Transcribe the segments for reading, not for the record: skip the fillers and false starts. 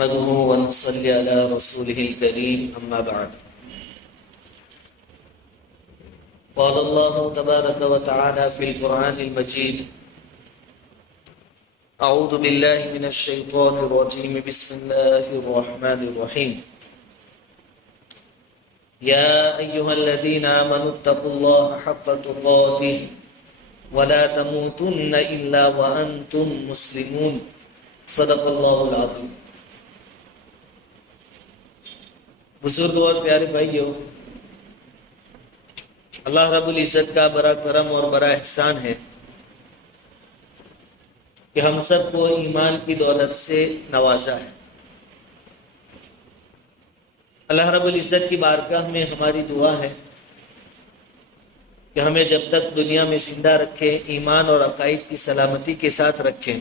نحمده ونصلي على رسوله الكريم أما بعد. قال الله تبارك وتعالى في القرآن المجيد: أعوذ بالله من الشيطان الرجيم بسم الله الرحمن الرحيم. يا أيها الذين آمنوا اتقوا الله حق تقاته ولا تموتن إلا وأنتم مسلمون. صدق اللہ العظیم. بزرگوں اور پیارے بھائیوں، اللہ رب العزت کا بڑا کرم اور بڑا احسان ہے کہ ہم سب کو ایمان کی دولت سے نوازا ہے. اللہ رب العزت کی بارگاہ میں ہماری دعا ہے کہ ہمیں جب تک دنیا میں زندہ رکھے، ایمان اور عقائد کی سلامتی کے ساتھ رکھیں،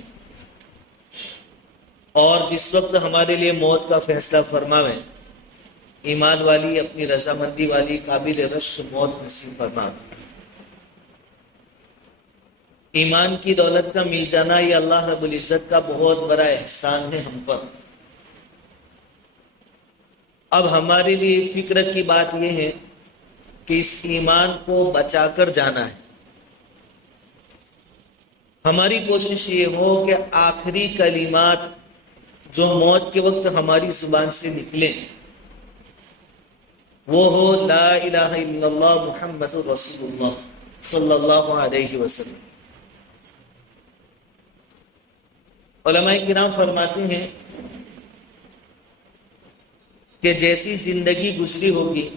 اور جس وقت ہمارے لیے موت کا فیصلہ فرماویں، ایمان والی، اپنی رضامندی والی، قابل رشک موت نصیب فرماویں. ایمان کی دولت کا مل جانا یہ اللہ رب العزت کا بہت بڑا احسان ہے ہم پر. اب ہمارے لیے فکر کی بات یہ ہے کہ اس ایمان کو بچا کر جانا ہے. ہماری کوشش یہ ہو کہ آخری کلمات جو موت کے وقت ہماری زبان سے نکلیں وہ ہو لا الہ الا اللہ محمد رسول اللہ صلی اللہ علیہ وسلم. علماء کرام فرماتے ہیں کہ جیسی زندگی گزری ہوگی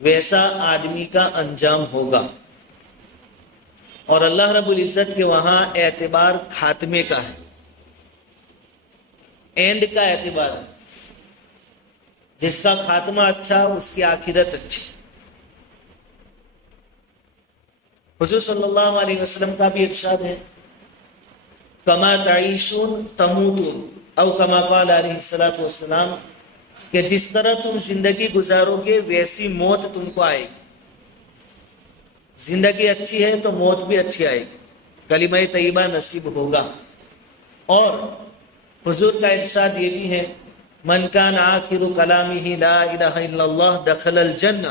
ویسا آدمی کا انجام ہوگا، اور اللہ رب العزت کے وہاں اعتبار خاتمے کا ہے، اینڈ کا اعتبار ہے. جس کا خاتمہ اچھا اس کی آخرت اچھی. حضور صلی اللہ علیہ وسلم کا بھی ارشاد ہے: کما تعیشون تموتون، او کما قال علیہ الصلوۃ والسلام، کہ جس طرح تم زندگی گزارو گے ویسی موت تم کو آئے گی. زندگی اچھی ہے تو موت بھی اچھی آئے گی، کلمہ طیبہ نصیب ہوگا. اور حضور کا ارشاد یہ بھی ہے: من کان آخر کلامہ لا الہ الا اللہ دخل الجنہ.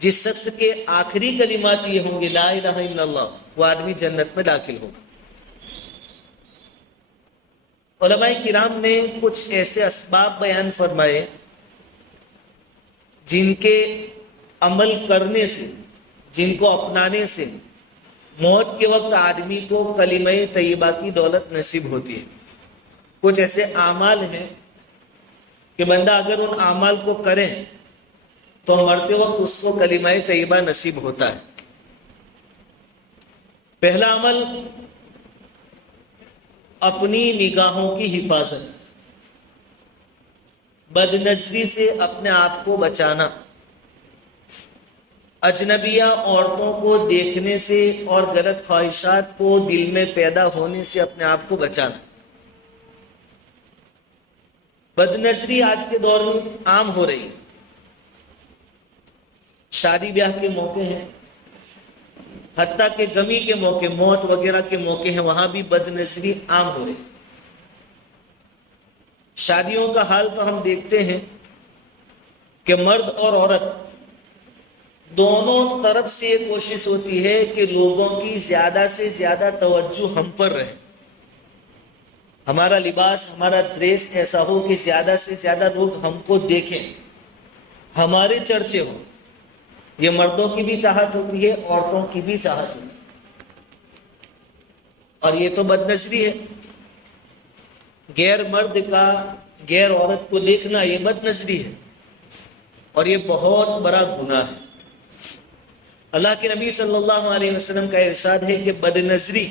جس شخص کے آخری کلمات یہ ہوں گے لا الہ الا اللہ، وہ آدمی جنت میں داخل ہوگا. علماء کرام نے کچھ ایسے اسباب بیان فرمائے جن کے عمل کرنے سے، جن کو اپنانے سے موت کے وقت آدمی کو کلمہ طیبہ کی دولت نصیب ہوتی ہے. کچھ ایسے اعمال ہیں کہ بندہ اگر ان اعمال کو کرے تو مرتے وقت اس کو کلمہ طیبہ نصیب ہوتا ہے. پہلا عمل اپنی نگاہوں کی حفاظت، بد نظری سے اپنے آپ کو بچانا، اجنبیہ عورتوں کو دیکھنے سے اور غلط خواہشات کو دل میں پیدا ہونے سے اپنے آپ کو بچانا. بد نظری آج کے دور میں عام ہو رہی ہے. شادی بیاہ کے موقع ہیں، حتیٰ کہ غمی کے موقع، موت وغیرہ کے موقع ہیں، وہاں بھی بد نظری عام ہو رہی. شادیوں کا حال تو ہم دیکھتے ہیں کہ مرد اور عورت دونوں طرف سے یہ کوشش ہوتی ہے کہ لوگوں کی زیادہ سے زیادہ توجہ ہم پر رہے. ہمارا لباس، ہمارا ڈریس ایسا ہو کہ زیادہ سے زیادہ لوگ ہم کو دیکھیں، ہمارے چرچے ہوں. یہ مردوں کی بھی چاہت ہوتی ہے، عورتوں کی بھی چاہت ہوتی ہے. اور یہ تو بد نظری ہے. غیر مرد کا غیر عورت کو دیکھنا یہ بد نظری ہے، اور یہ بہت بڑا گناہ ہے. اللہ کے نبی صلی اللہ علیہ وسلم کا ارشاد ہے کہ بد نظری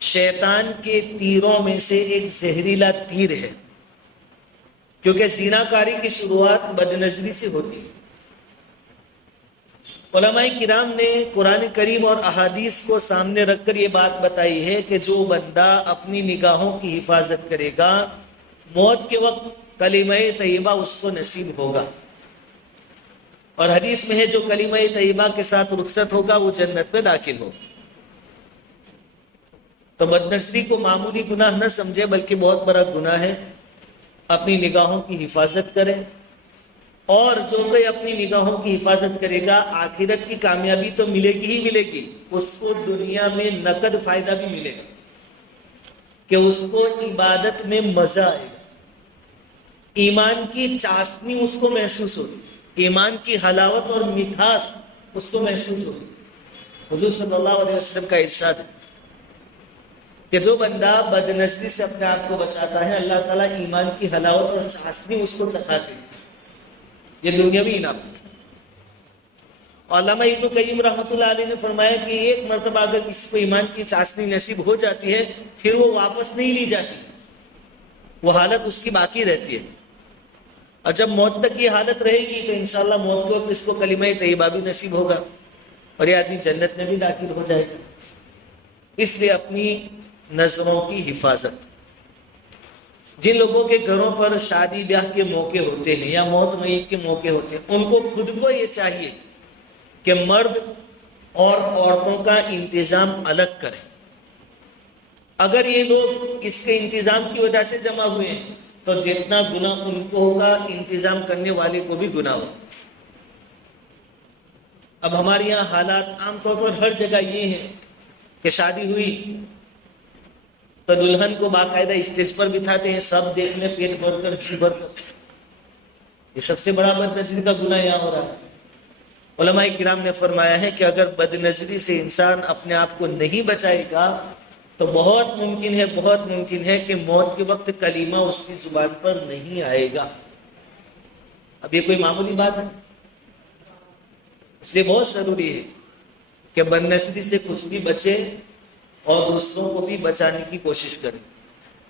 شیطان کے تیروں میں سے ایک زہریلا تیر ہے، کیونکہ زنا کاری کی شروعات بد نظری سے ہوتی ہے. علماء کرام نے قرآن کریم اور احادیث کو سامنے رکھ کر یہ بات بتائی ہے کہ جو بندہ اپنی نگاہوں کی حفاظت کرے گا موت کے وقت کلمہ طیبہ اس کو نصیب ہوگا. اور حدیث میں ہے جو کلمہ طیبہ کے ساتھ رخصت ہوگا وہ جنت میں داخل ہوگا. تو بد نظری کو معمولی گناہ نہ سمجھے بلکہ بہت بڑا گناہ ہے. اپنی نگاہوں کی حفاظت کرے، اور جو کوئی اپنی نگاہوں کی حفاظت کرے گا آخرت کی کامیابی تو ملے گی ہی ملے گی، اس کو دنیا میں نقد فائدہ بھی ملے گا کہ اس کو عبادت میں مزہ آئے گا، ایمان کی چاشنی اس کو محسوس ہوگی، ایمان کی حلاوت اور مٹھاس اس کو محسوس ہوگی. حضور صلی اللہ علیہ وسلم کا ارشاد ہے کہ جو بندہ بد نظری سے اپنے آپ کو بچاتا ہے اللہ تعالیٰ ایمان کی حلاوت اور چاشنی اس کو چکھاتے ہیں. یہ دنیاوی انعام. علامہ ابن قیم رحمۃ اللہ علیہ نے فرمایا کہ ایک مرتبہ اگر کسی کو ایمان کی چاشنی نصیب ہو جاتی ہے پھر وہ واپس نہیں لی جاتی، وہ حالت اس کی باقی رہتی ہے. اور جب موت تک یہ حالت رہے گی تو انشاءاللہ موت کے وقت اس کو کلمہ طیبہ بھی نصیب ہوگا اور یہ آدمی جنت میں بھی داخل ہو جائے گا. اس لیے اپنی نظروں کی حفاظت. جن لوگوں کے گھروں پر شادی بیاہ کے موقع ہوتے ہیں یا موت میت کے موقع ہوتے ہیں ان کو خود کو یہ چاہیے کہ مرد اور عورتوں کا انتظام الگ کریں. اگر یہ لوگ اس کے انتظام کی وجہ سے جمع ہوئے ہیں تو جتنا گناہ ان کو ہوگا انتظام کرنے والے کو بھی گناہ ہوگا. اب ہمارے یہاں حالات عام طور پر ہر جگہ یہ ہیں کہ شادی ہوئی تو دلہن کو باقاعدہ اسٹیج پر بٹھاتے ہیں، سب دیکھنے پیٹ بھر کر جی بھر کر. یہ سب سے بڑا بد نظری کا گناہ یہاں ہو رہا ہے. علماء کرام نے فرمایا ہے کہ اگر بد نظری سے انسان اپنے آپ کو نہیں بچائے گا تو بہت ممکن ہے کہ موت کے وقت کلمہ اس کی زبان پر نہیں آئے گا. اب یہ کوئی معمولی بات ہے؟ اس لیے بہت ضروری ہے کہ بد نظری سے کچھ بھی بچے اور دوسروں کو بھی بچانے کی کوشش کریں.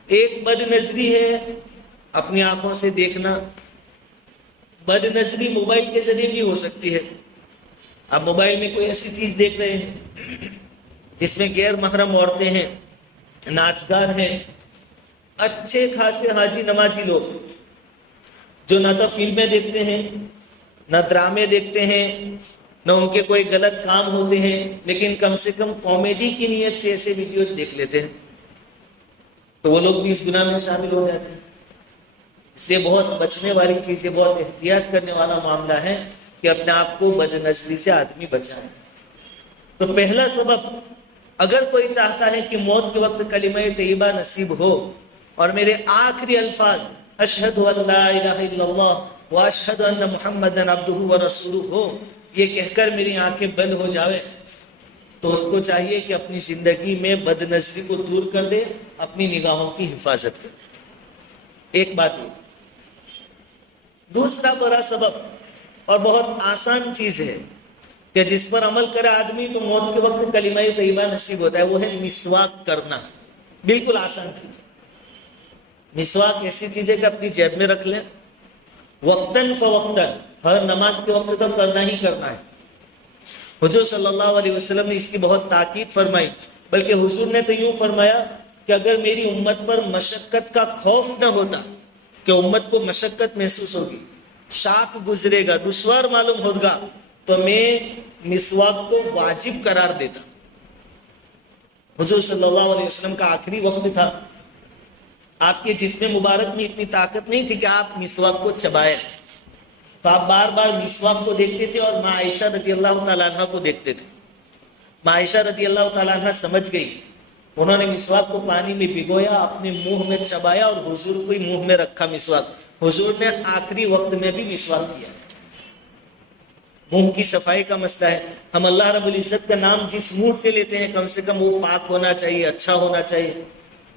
ایک بد نظری ہے اپنی آنکھوں سے دیکھنا. بد نظری موبائل کے ذریعے بھی ہو سکتی ہے. آپ موبائل میں کوئی ایسی چیز دیکھ رہے ہیں جس میں غیر محرم عورتیں ہیں، ناچگار ہیں، اچھے خاصے حاجی نمازی لوگ جو نہ تو فلمیں دیکھتے ہیں نہ ڈرامے دیکھتے ہیں نہ ان کے کوئی غلط کام ہوتے ہیں، لیکن کم سے کم کامیڈی کی نیت سے ایسے ویڈیوز دیکھ لیتے ہیں تو وہ لوگ بھی اس گناہ میں شامل ہو جاتے ہیں. اس لیے بہت بچنے والی چیز ہے، بہت احتیاط کرنے والا معاملہ ہے کہ اپنے آپ کو بد نظری سے آدمی بچائے. تو پہلا سبب، اگر کوئی چاہتا ہے کہ موت کے وقت کلمہ طیبہ نصیب ہو اور میرے آخری الفاظ اشہد ان لا الہ الا اللہ واشہد ان محمدًا عبدہ ورسولہ ہو، یہ کہہ کر میری آنکھیں بند ہو جاوے، تو اس کو چاہیے کہ اپنی زندگی میں بد نظری کو دور کر دے، اپنی نگاہوں کی حفاظت کرے. ایک بات ہے. دوسرا بڑا سبب اور بہت آسان چیز ہے کہ جس پر عمل کرے آدمی تو موت کے وقت کلمہ طیبہ نصیب ہوتا ہے، وہ ہے مسواک کرنا. بالکل آسان چیز. مسواک ایسی چیز ہے کہ اپنی جیب میں رکھ لیں، وقتاً فوقتاً، ہر نماز کے وقت تو کرنا ہی کرنا ہے. حضور صلی اللہ علیہ وسلم نے اس کی بہت تاکید فرمائی، بلکہ حضور نے تو یوں فرمایا کہ اگر میری امت پر مشقت کا خوف نہ ہوتا کہ امت کو مشقت محسوس ہوگی، شاق گزرے گا، دشوار معلوم ہوگا، تو میں مسواک کو واجب قرار دیتا. حضور صلی اللہ علیہ وسلم کا آخری وقت تھا، آپ کے جسم مبارک میں اتنی طاقت نہیں تھی کہ آپ مسواک کو چبائیں، تو آپ بار بار مسواک کو دیکھتے تھے اور ماں عائشہ رضی اللہ تعالیٰ عنہ کو دیکھتے تھے. ماں عائشہ رضی اللہ تعالیٰ عنہ سمجھ گئی، انہوں نے مسواک کو پانی میں بھگویا، اپنے منہ میں چبایا اور حضور کو منہ میں رکھا مسواک. حضور نے آخری وقت میں بھی مسواک کیا. منہ کی صفائی کا مسئلہ ہے. ہم اللہ رب العزت کا نام جس منہ سے لیتے ہیں کم سے کم وہ پاک ہونا چاہیے، اچھا ہونا چاہیے،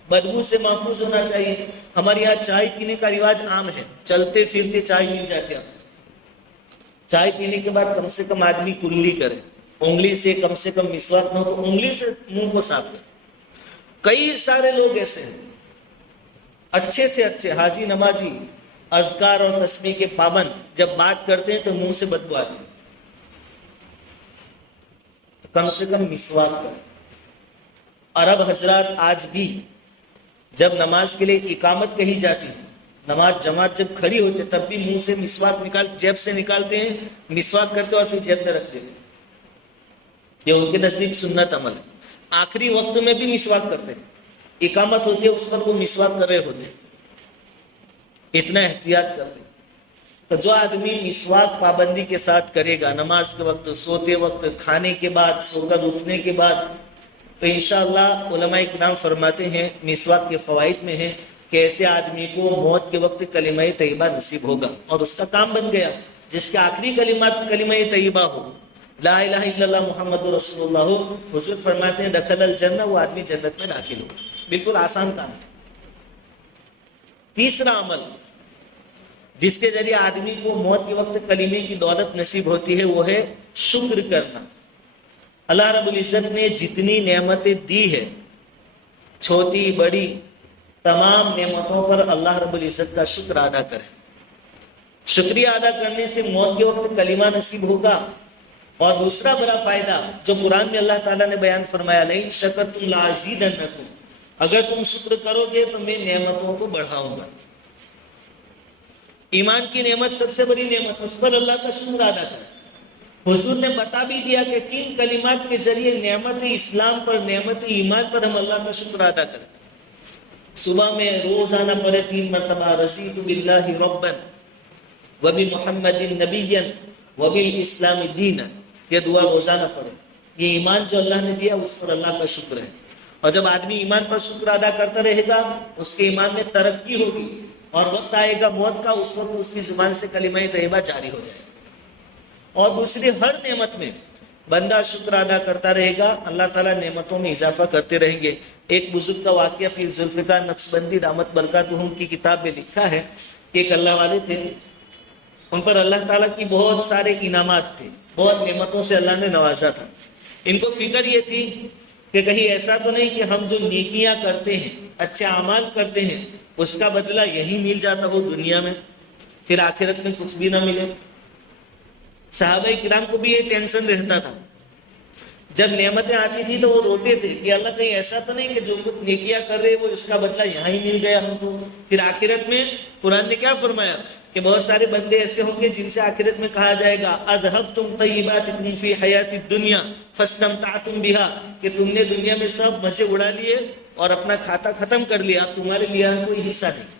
بدبو سے محفوظ ہونا چاہیے. ہمارے یہاں چائے پینے کا رواج عام ہے، چلتے پھرتے چائے مل جاتے ہیں. چائے پینے کے بعد کم سے کم آدمی کلی کرے، انگلی سے کم مسواک نہ ہو تو انگلی سے منہ کو صاف کرے. کئی سارے لوگ ایسے ہیں اچھے سے اچھے حاجی نمازی، اذکار اور تسبیح کے پابند، جب بات کرتے ہیں تو منہ سے بدبو آتی ہے. تو کم سے کم مسواک کریں. عرب حضرات آج بھی جب نماز کے لیے اقامت کہی جاتی ہے، نماز جماعت جب کھڑی ہوتی ہے تب بھی منہ سے مسواک جیب سے نکالتے ہیں، مسواک کرتے اور پھر جیب میں رکھ دیتے ہیں. یہ ان کے نزدیک سنت عمل ہے. آخری وقت میں بھی مسواک کرتے ہیں، اقامت ہوتی ہے اس پر وہ مسواک کر رہے ہوتے ہیں، اتنا احتیاط کرتے ہیں۔ تو جو آدمی مسواک پابندی کے ساتھ کرے گا، نماز کے وقت، سوتے وقت، کھانے کے بعد، سو کر اٹھنے کے بعد، تو انشاءاللہ علماء کرام فرماتے ہیں مسواک کے فوائد میں ہے کہ ایسے آدمی کو موت کے وقت کلمہ طیبہ نصیب ہوگا، اور اس کا کام بن گیا۔ جس کے آخری کلمات کلمہ طیبہ ہو، لا الہ الا اللہ محمد رسول اللہ ہو، حضور فرماتے ہیں دخل الجنہ، وہ آدمی جنت میں داخل ہو۔ بالکل آسان کام ہے۔ تیسرا عمل جس کے ذریعے آدمی کو موت کے وقت کلمے کی دولت نصیب ہوتی ہے وہ ہے شکر کرنا۔ اللہ رب العزت نے جتنی نعمتیں دی ہے، چھوٹی بڑی تمام نعمتوں پر اللہ رب العزت کا شکر ادا کریں۔ شکریہ ادا کرنے سے موت کے وقت کلمہ نصیب ہوگا۔ اور دوسرا بڑا فائدہ جو قرآن میں اللہ تعالیٰ نے بیان فرمایا، لئن شکرتم لازیدنکم، اگر تم شکر کرو گے تو میں نعمتوں کو بڑھاؤں گا۔ ایمان کی نعمت سب سے بڑی نعمت، اس پر اللہ کا شکر ادا کریں۔ حضور نے بتا بھی دیا کہ کن کلمات کے ذریعے نعمت اسلام پر، نعمت ایمان پر ہم اللہ کا شکر ادا کریں۔ صبح میں روزانہ پڑھے 3 مرتبہ، رضیت باللہ ربا وبمحمد نبیا وبالاسلام دینا، یہ دعا روزانہ پڑھے۔ یہ ایمان جو اللہ نے دیا اس پر اللہ کا شکر ہے۔ اور جب آدمی ایمان پر شکر ادا کرتا رہے گا، اس کے ایمان میں ترقی ہوگی، اور وقت آئے گا موت کا، اس وقت اس کی زبان سے کلمہ طیبہ جاری ہو جائے گا۔ اور دوسری ہر نعمت میں بندہ شکر ادا کرتا رہے گا، اللہ تعالیٰ نعمتوں میں اضافہ کرتے رہیں گے۔ ایک بزرگ کا واقعہ پیر ذوالفقار نقشبندی دامت برکاتہم کی کتاب میں لکھا ہے کہ ایک اللہ والے تھے، ان پر اللہ تعالیٰ کی بہت سارے انعامات تھے، بہت نعمتوں سے اللہ نے نوازا تھا۔ ان کو فکر یہ تھی کہ کہیں ایسا تو نہیں کہ ہم جو نیکیاں کرتے ہیں، اچھے اعمال کرتے ہیں، اس کا بدلہ یہی مل جاتا ہو دنیا میں، پھر آخرت میں کچھ بھی نہ ملے۔ صحابہ کرام کو بھی یہ ٹینشن رہتا تھا، جب نعمتیں آتی تھی تو وہ روتے تھے کہ اللہ کہیں ایسا تو نہیں کہ جو کچھ نیکیاں کر رہے وہ اس کا بدلہ یہاں ہی مل گیا ہم کو، پھر آخرت میں۔ قرآن نے کیا فرمایا کہ بہت سارے بندے ایسے ہوں گے جن سے آخرت میں کہا جائے گا اذهبتم طیباتکم فی حیات الدنیا فاستمتعتم بها، کہ تم نے دنیا میں سب مزے اڑا لیے اور اپنا کھاتا ختم کر لیا، اب تمہارے لیے کوئی حصہ نہیں۔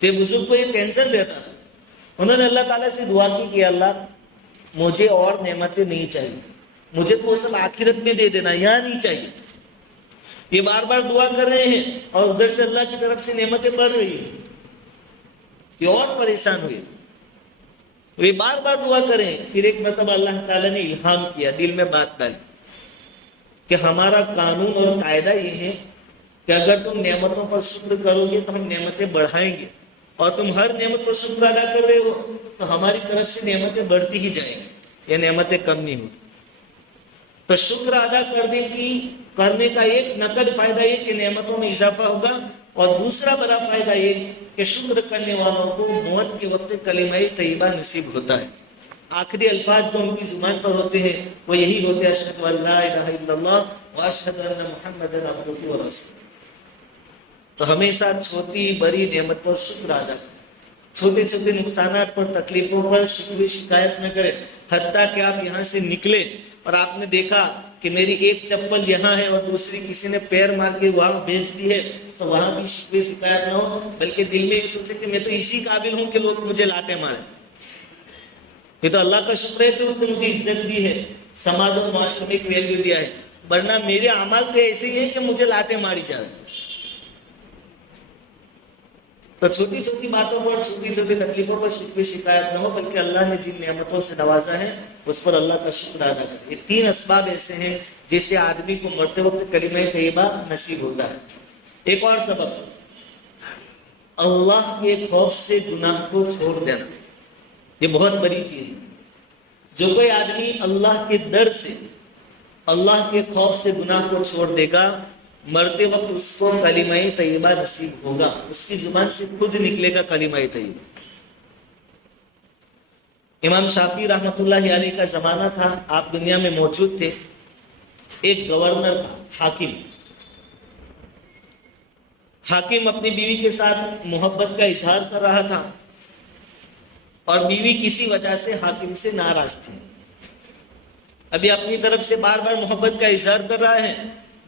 تو بزرگ کو یہ ٹینشن رہتا تھا، انہوں نے اللہ تعالیٰ سے دعا کی کہ اللہ مجھے اور نعمتیں نہیں چاہیے، مجھے تو سب آخرت میں دے دینا، یہاں نہیں چاہیے۔ یہ بار بار دعا کر رہے ہیں اور ادھر سے اللہ کی طرف سے نعمتیں بڑھ رہی ہیں، یہ اور پریشان ہوئے۔ یہ بار بار دعا کریں، پھر ایک مرتبہ اللہ تعالیٰ نے الہام کیا، دل میں بات ڈالی کہ ہمارا قانون اور قاعدہ یہ ہے کہ اگر تم نعمتوں پر شکر کرو گے تو ہم نعمتیں بڑھائیں گے، اور تم ہر نعمت پر شکر ادا کر رہے ہو تو ہماری طرف سے نعمتیں بڑھتی ہی جائیں گی، یہ نعمتیں کم نہیں ہوگی۔ تو شکر ادا کرنے کا ایک نقد فائدہ یہ کہ نعمتوں میں اضافہ ہوگا، اور دوسرا بڑا فائدہ یہ کہ شکر کرنے والوں کو موت کے وقت کلمہ طیبہ نصیب ہوتا ہے۔ آخری الفاظ جو ان کی زبان پر ہوتے ہیں وہ یہی ہوتے ہیں، اشہد ان لا الہ الا اللہ واشہد ان محمدا عبدہ ورسولہ۔ تو ہمیشہ چھوٹی بڑی نعمت پر شکر ادا کریں، چھوٹے چھوٹے نقصانات پر، تکلیفوں پر شکوے شکایت نہ کریں، حتیٰ کہ آپ یہاں سے نکلے اور آپ نے دیکھا کہ میری ایک چپل یہاں ہے اور دوسری کسی نے پیر مار کے وہاں بیچ دی ہے، تو وہاں بھی شکوے شکایت نہ ہو، بلکہ دل میں یہ سوچے کہ میں تو اسی قابل ہوں کہ لوگ مجھے لاتے مارے۔ یہ تو اللہ کا شکر ہے کہ اس نے مجھے عزت دی ہے، سماج اور معاشرے میں ایک ویلیو دیا ہے، ورنہ میرے اعمال تو ایسے ہی ہیں کہ مجھے لاتے ماری جا رہے۔ تو چھوٹی چھوٹی باتوں پر، چھوٹی چھوٹی تکلیفوں پر شکوے شکایت نہ ہو، بلکہ اللہ نے جن نعمتوں سے نوازا ہے اس پر اللہ کا شکر ادا کرے۔ یہ 3 اسباب ایسے ہیں جس سے آدمی کو مرتے وقت کلمہ طیبہ نصیب ہوتا ہے۔ ایک اور سبب، اللہ کے خوف سے گناہ کو چھوڑ دینا، یہ بہت بڑی چیز ہے۔ جو کوئی آدمی اللہ کے ڈر سے، اللہ کے خوف سے گناہ کو چھوڑ دے گا، مرتے وقت اس کو کلمہ طیبہ نصیب ہوگا، اس کی زبان سے خود نکلے گا کلمہ طیبہ۔ امام شافعی رحمۃ اللہ علیہ کا زمانہ تھا، آپ دنیا میں موجود تھے۔ ایک گورنر تھا، حاکم اپنی بیوی کے ساتھ محبت کا اظہار کر رہا تھا، اور بیوی کسی وجہ سے حاکم سے ناراض تھی۔ ابھی اپنی طرف سے بار بار محبت کا اظہار کر رہا ہے،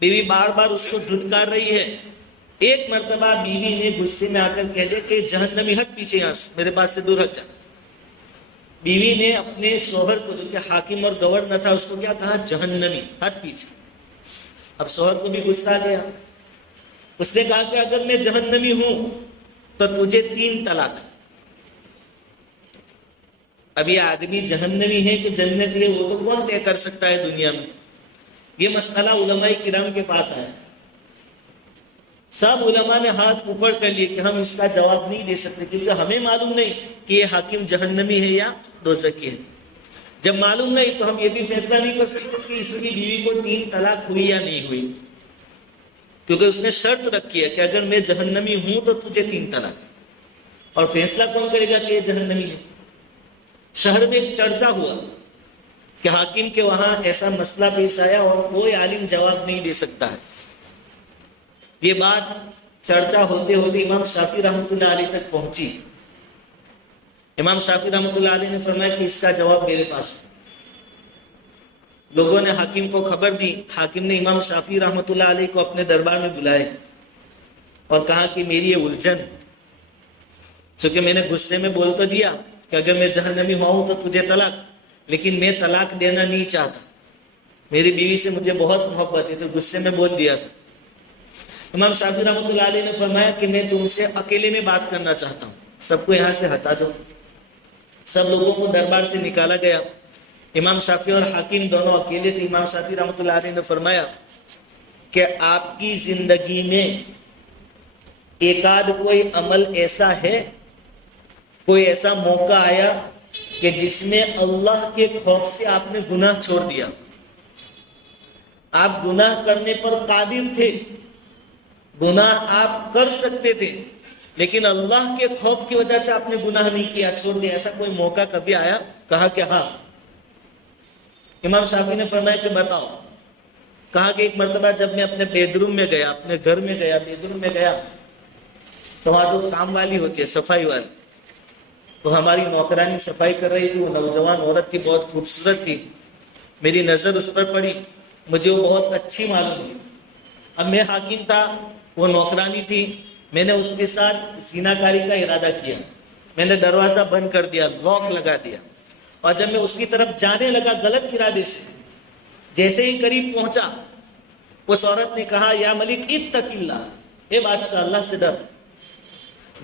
بیوی بار بار اس کو دھتکار رہی ہے. ایک مرتبہ بیوی نے غصے میں آ کر کہہ دیا کہ جہنمی ہٹ پیچھے، یہاں سے میرے پاس سے دور ہٹ جا. بیوی نے اپنے شوہر کو جو کہ حاکم اور گورنر تھا اس کو کیا کہا؟ جہنمی، ہٹ پیچھے. اب شوہر کو بھی غصہ آ گیا، اس نے کہا کہ اگر میں جہنمی ہوں تو تجھے 3 طلاق. اب یہ آدمی جہنمی ہے کہ جنتی ہے وہ تو کون طے کر سکتا ہے دنیا میں؟ یہ مسئلہ علماء کرام کے پاس آیا. سب علماء نے ہاتھ اوپر کر لیے کہ ہم اس کا جواب نہیں دے سکتے، کیونکہ ہمیں معلوم نہیں کہ یہ حاکم جہنمی ہے یا دوزخی ہے. جب معلوم نہیں تو ہم یہ بھی فیصلہ نہیں کر سکتے کہ اس کی بیوی کو 3 طلاق ہوئی یا نہیں ہوئی، کیونکہ اس نے شرط رکھی ہے کہ اگر میں جہنمی ہوں تو تجھے 3 طلاق. اور فیصلہ کون کرے گا کہ یہ جہنمی ہے؟ شہر میں ایک چرچا ہوا کہ حاکم کے وہاں ایسا مسئلہ پیش آیا اور کوئی عالم جواب نہیں دے سکتا ہے. یہ بات چرچا ہوتے ہوتے امام شافعی رحمۃ اللہ علیہ تک پہنچی. امام شافعی رحمۃ اللہ علیہ نے فرمایا کہ اس کا جواب میرے پاس ہے. لوگوں نے حاکم کو خبر دی. حاکم نے امام شافعی رحمۃ اللہ علیہ کو اپنے دربار میں بلائے اور کہا کہ میری یہ الجھن، چونکہ میں نے غصے میں بول تو دیا کہ اگر میں جہنمی ہوا ہوں تو تجھے طلاق، لیکن میں طلاق دینا نہیں چاہتا، میری بیوی سے مجھے بہت محبت ہے، تو غصے میں بول دیا تھا. امام شافعی رحمۃ اللہ علیہ نے فرمایا کہ میں تم سے اکیلے میں بات کرنا چاہتا ہوں، سب کو یہاں سے ہٹا دو. سب لوگوں کو دربار سے نکالا گیا. امام شافعی اور حاکم دونوں اکیلے تھے. امام شافعی رحمۃ اللہ علیہ نے فرمایا کہ آپ کی زندگی میں ایک آدھ کوئی عمل ایسا ہے، کوئی ایسا موقع آیا کہ جس میں اللہ کے خوف سے آپ نے گناہ چھوڑ دیا؟ آپ گناہ کرنے پر قادر تھے، گناہ آپ کر سکتے تھے، لیکن اللہ کے خوف کی وجہ سے آپ نے گناہ نہیں کیا، چھوڑ دیا. ایسا کوئی موقع کبھی آیا؟ کہا کہ ہاں. امام شافعی نے فرمایا کہ بتاؤ. کہا کہ ایک مرتبہ جب میں اپنے بیڈ روم میں گیا، اپنے گھر میں گیا، بیڈ روم میں گیا، تو وہاں جو کام والی ہوتی ہے، صفائی والی، تو ہماری نوکرانی صفائی کر رہی تھی. وہ نوجوان عورت تھی، بہت خوبصورت تھی. میری نظر اس پر پڑی، مجھے وہ بہت اچھی معلوم ہوئی. اب میں حاکم تھا، وہ نوکرانی تھی. میں نے اس کے ساتھ زنا کاری کا ارادہ کیا. میں نے دروازہ بند کر دیا، لاک لگا دیا، اور جب میں اس کی طرف جانے لگا غلط ارادے سے، جیسے ہی قریب پہنچا، اس عورت نے کہا یا ملک اتق اللہ، اے بادشاہ اللہ سے ڈر.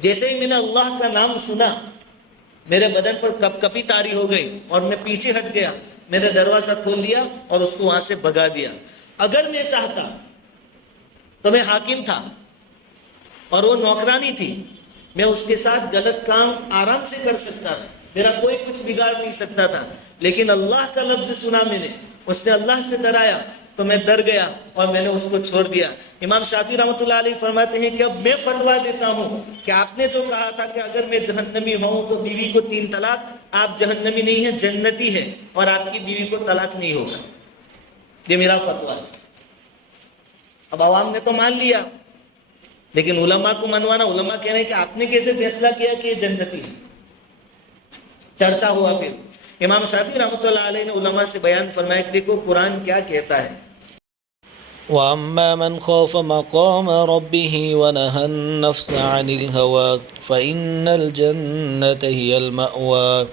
جیسے ہی میں نے اللہ کا نام سنا، میرے بدن پر کپ کپی طاری ہو گئی اور میں پیچھے ہٹ گیا. میں نے دروازہ کھول دیا اور اس کو وہاں سے بھگا دیا. اگر میں چاہتا تو میں حاکم تھا اور وہ نوکرانی تھی، میں اس کے ساتھ غلط کام آرام سے کر سکتا تھا، میرا کوئی کچھ بگاڑ نہیں سکتا تھا. لیکن اللہ کا لفظ سنا میں نے، اس نے اللہ سے ڈرایا تو میں ڈر گیا اور میں نے اس کو چھوڑ دیا. امام شافعی رحمۃ اللہ علیہ فرماتے ہیں کہ اب میں فتویٰ دیتا ہوں کہ آپ نے جو کہا تھا کہ اگر میں جہنمی ہوں تو بیوی کو 3 طلاق، آپ جہنمی نہیں ہیں، جنتی ہے، اور آپ کی بیوی کو طلاق نہیں ہوگا. یہ میرا فتویٰ ہے. اب عوام نے تو مان لیا، لیکن علماء کو منوانا، علماء کہہ رہے ہیں کہ آپ نے کیسے فیصلہ کیا کہ یہ جنتی ہے؟ چرچا ہوا. پھر امام شافعی رحمۃ اللہ علیہ نے علماء سے بیان فرمایا کہ دیکھو قرآن کیا کہتا ہے. وَأَمَّا مَنْ خَافَ مَقَامَ رَبِّهِ وَنَهَى النَّفْسَ عَنِ الْهَوَىٰ فَإِنَّ الْجَنَّةَ هِيَ الْمَأْوَىٰ.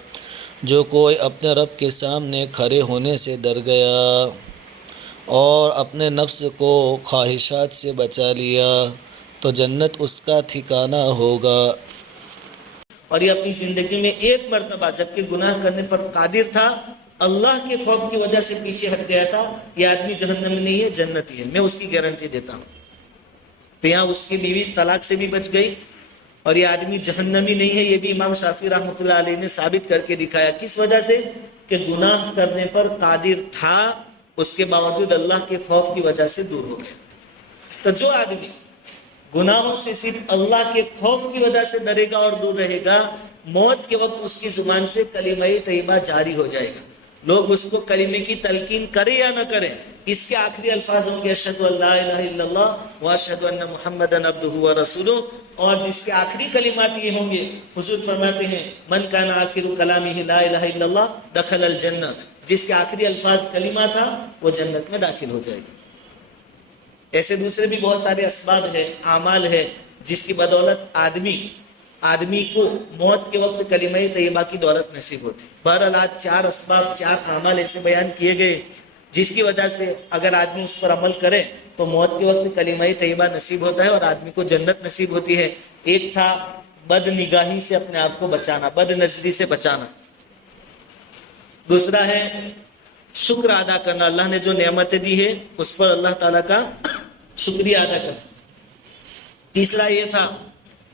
جو کوئی اپنے رب کے سامنے کھڑے ہونے سے ڈر گیا اور اپنے نفس کو خواہشات سے بچا لیا تو جنت اس کا ٹھکانہ ہوگا. اور یہ اپنی زندگی میں ایک مرتبہ جبکہ گناہ کرنے پر قادر تھا، اللہ کے خوف کی وجہ سے پیچھے ہٹ گیا تھا، یہ آدمی جہنم میں نہیں ہے، جنتی ہے، میں اس کی گارنٹی دیتا ہوں. تو یہاں اس کی بیوی طلاق سے بھی بچ گئی اور یہ آدمی جہنمی نہیں ہے. یہ بھی امام شافعی رحمۃ اللہ علیہ نے ثابت کر کے دکھایا. کس وجہ سے؟ کہ گناہ کرنے پر قادر تھا، اس کے باوجود اللہ کے خوف کی وجہ سے دور ہو گیا. تو جو آدمی گناہوں سے صرف اللہ کے خوف کی وجہ سے ڈرے گا اور دور رہے گا، موت کے وقت اس کی زبان سے کلمہ طیبہ جاری ہو جائے گا. لوگ اس کو کلمے کی تلقین کرے یا نہ کریں، اس کے آخری الفاظ ہوں گے اشہد ان لا الہ الا اللہ واشہد ان محمدًا عبدہ ورسولہ. اور جس کے آخری کلمات یہ ہوں گے، حضور فرماتے ہیں من کان آخر کلامہ لا الہ الا اللہ دخل الجنہ. جس کے آخری الفاظ کلمہ تھا وہ جنت میں داخل ہو جائے گی۔ ایسے دوسرے بھی بہت سارے اسباب ہیں، اعمال ہے، جس کی بدولت آدمی کو موت کے وقت کلمہ طیبہ کی دولت نصیب ہوتی۔ بہرحال آج 4 اسباب، 4 اعمال ایسے بیان کیے گئے جس کی وجہ سے اگر آدمی اس پر عمل کرے تو موت کے وقت کلمہ طیبہ نصیب ہوتا ہے اور آدمی کو جنت نصیب ہوتی ہے۔ ایک تھا بد نگاہی سے اپنے آپ کو بچانا، بد نظری سے بچانا۔ دوسرا ہے شکر ادا کرنا، اللہ نے جو نعمتیں دی ہے اس پر اللہ تعالیٰ کا شکریہ ادا کرنا۔ تیسرا یہ تھا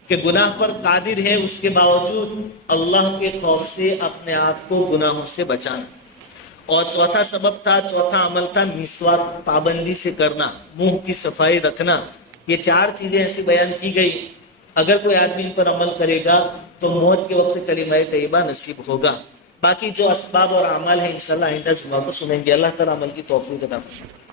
کہ گناہ پر قادر ہے، اس کے باوجود اللہ کے خوف سے اپنے آپ کو گناہوں سے بچانا۔ اور چوتھا سبب تھا، چوتھا عمل تھا مسواک پابندی سے کرنا، منہ کی صفائی رکھنا۔ یہ 4 چیزیں ایسی بیان کی گئی، اگر کوئی آدمی ان پر عمل کرے گا تو موت کے وقت کلمہ طیبہ نصیب ہوگا۔ باقی جو اسباب اور اعمال ہیں انشاءاللہ آئندہ جمعہ کو سنیں گے۔ اللہ تعالیٰ عمل کی توفیق عطا فرمائے۔